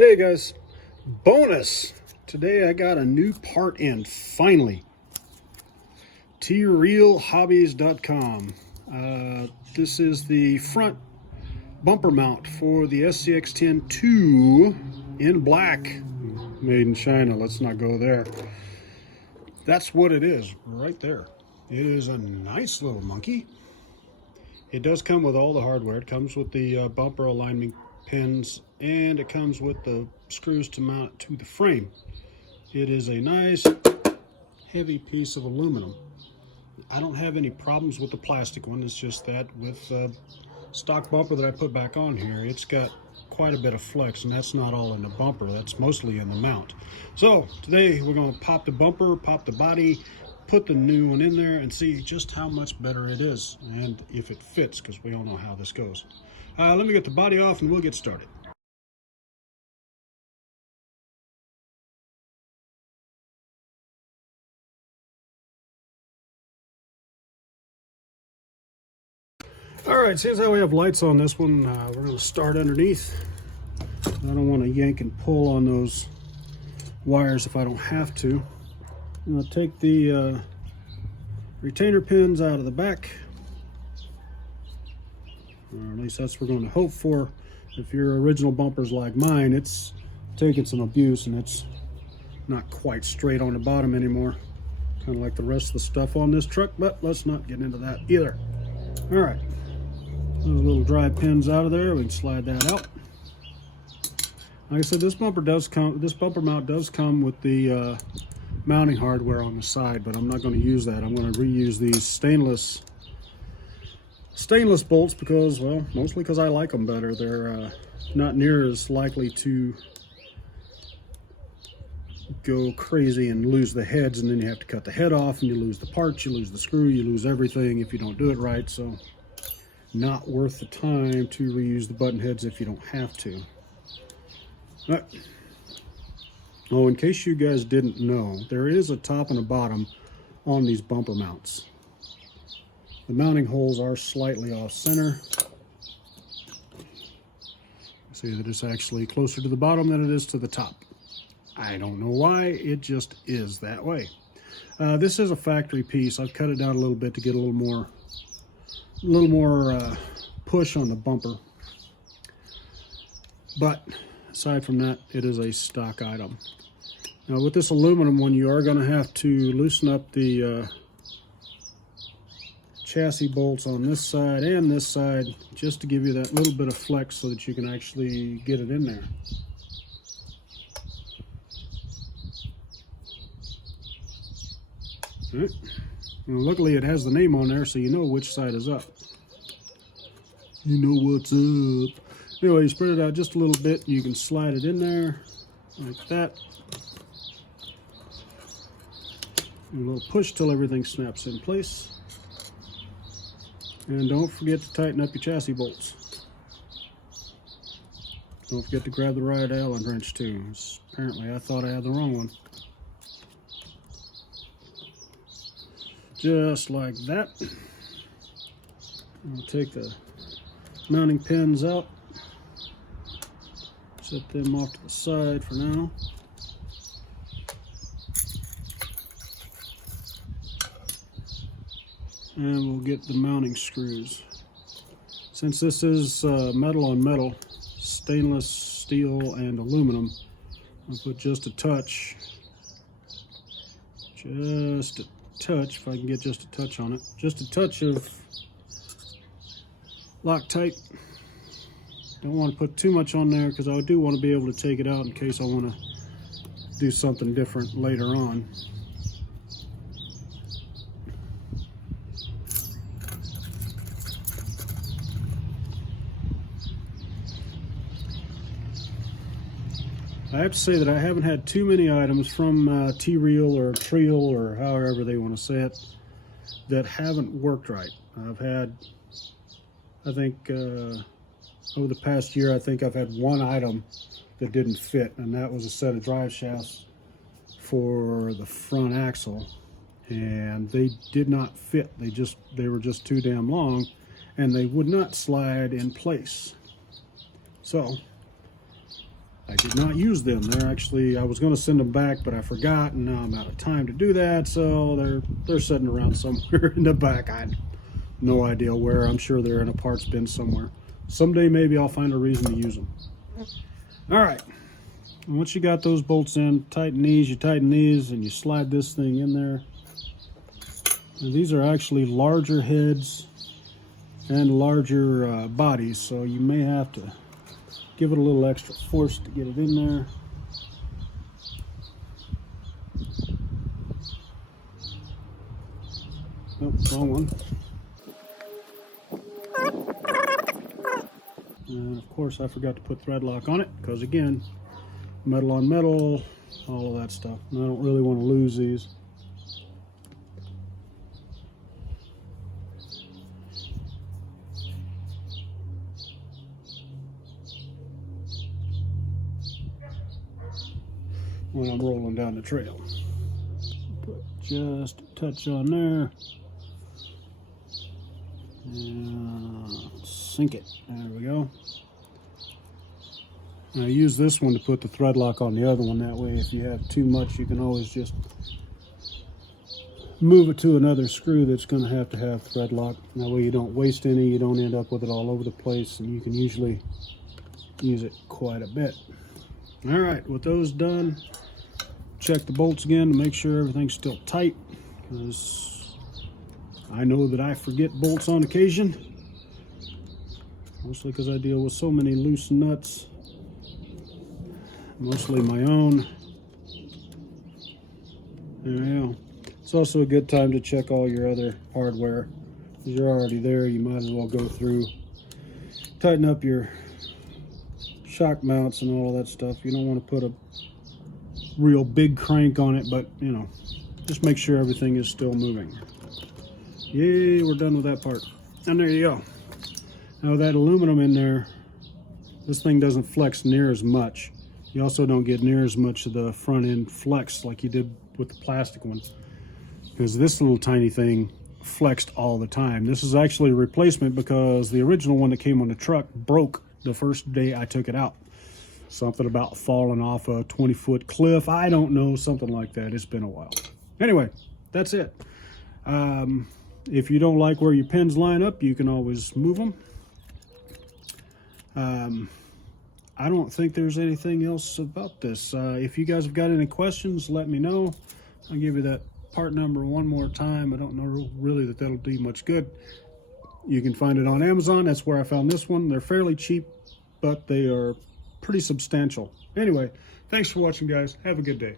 Hey guys, bonus! Today I got a new part in, finally. TRealHobbies.com. This is the front bumper mount for the SCX-10 in black. Made in China, let's not go there. That's what it is, right there. It is a nice little monkey. It does come with all the hardware. It comes with the bumper alignment pins, and it comes with the screws to mount it to the frame. It is a nice heavy piece of aluminum. I don't have any problems with the plastic one. It's just that with the stock bumper that I put back on here, it's got quite a bit of flex, and that's not all in the bumper. That's mostly in the mount. So today we're going to pop the bumper, pop the body, put the new one in there, and see just how much better it is and if it fits, because we all know how this goes. Let me get the body off and we'll get started. All right, seeing how we have lights on this one, we're going to start underneath. I don't want to yank and pull on those wires if I don't have to. I'm going to take the retainer pins out of the back, or at least that's what we're going to hope for. If your original bumper's like mine, it's taken some abuse and it's not quite straight on the bottom anymore, kind of like the rest of the stuff on this truck, but let's not get into that either. All right, those little dry pins out of there, we can slide that out. Like I said, this bumper mount does come with the mounting hardware on the side, but I'm not going to use that. I'm going to reuse these stainless bolts because, well, mostly because I like them better. They're not near as likely to go crazy and lose the heads, and then you have to cut the head off, and you lose the parts, you lose the screw, you lose everything if you don't do it right. So not worth the time to reuse the button heads if you don't have to. But, oh, in case you guys didn't know, there is a top and a bottom on these bumper mounts. The mounting holes are slightly off center. See that it's actually closer to the bottom than it is to the top. I don't know why, it just is that way. This is a factory piece. I've cut it down a little bit to get a little more push on the bumper. But aside from that, it is a stock item. Now with this aluminum one, you are going to have to loosen up the chassis bolts on this side and this side, just to give you that little bit of flex so that you can actually get it in there. All right. Well, luckily it has the name on there, so you know which side is up. You know what's up. Anyway, you spread it out just a little bit. You can slide it in there like that. And a little push till everything snaps in place. And don't forget to tighten up your chassis bolts. Don't forget to grab the right Allen wrench too. Apparently I thought I had the wrong one. Just like that. I'll take the mounting pins out. Set them off to the side for now. And we'll get the mounting screws. Since this is metal on metal, stainless steel and aluminum, I'll put just a touch, if I can get just a touch on it, just a touch of Loctite. Don't want to put too much on there because I do want to be able to take it out in case I want to do something different later on. I have to say that I haven't had too many items from T-Real or Trial or however they want to say it that haven't worked right. I've had, I think, over the past year, I think I've had one item that didn't fit, and that was a set of drive shafts for the front axle, and they did not fit. They were just too damn long, and they would not slide in place. So I did not use them. They're actually, I was going to send them back, but I forgot, and now I'm out of time to do that. So they're sitting around somewhere in the back. I have no idea where. I'm sure they're in a parts bin somewhere. Someday maybe I'll find a reason to use them. All right. Once you got those bolts in, tighten these. You tighten these, and you slide this thing in there. And these are actually larger heads and larger bodies, so you may have to give it a little extra force to get it in there. Nope, wrong one. And of course I forgot to put thread lock on it, because again, metal on metal, all of that stuff. And I don't really want to lose these. When I'm rolling down the trail. Put just a touch on there. And sink it. There we go. And I use this one to put the thread lock on the other one. That way if you have too much, you can always just move it to another screw that's going to have thread lock. That way you don't waste any, you don't end up with it all over the place, and you can usually use it quite a bit. All right, with those done, check the bolts again to make sure everything's still tight, because I know that I forget bolts on occasion, mostly because I deal with so many loose nuts, mostly my own. There you go. It's also a good time to check all your other hardware. If you're already there, you might as well go through, tighten up your shock mounts and all of that stuff. You don't want to put a real big crank on it, but you know, just make sure everything is still moving. Yay, we're done with that part. And there you go. Now with that aluminum in there, this thing doesn't flex near as much. You also don't get near as much of the front end flex like you did with the plastic one, because this little tiny thing flexed all the time. This is actually a replacement because the original one that came on the truck broke the first day I took it out. Something about falling off a 20-foot cliff. I don't know, something like that. It's been a while. Anyway, that's it. If you don't like where your pins line up, you can always move them. I don't think there's anything else about this. If you guys have got any questions, let me know. I'll give you that part number one more time. I don't know really that that'll do much good. You can find it on Amazon. That's where I found this one. They're fairly cheap, but they are pretty substantial. Anyway, thanks for watching, guys. Have a good day.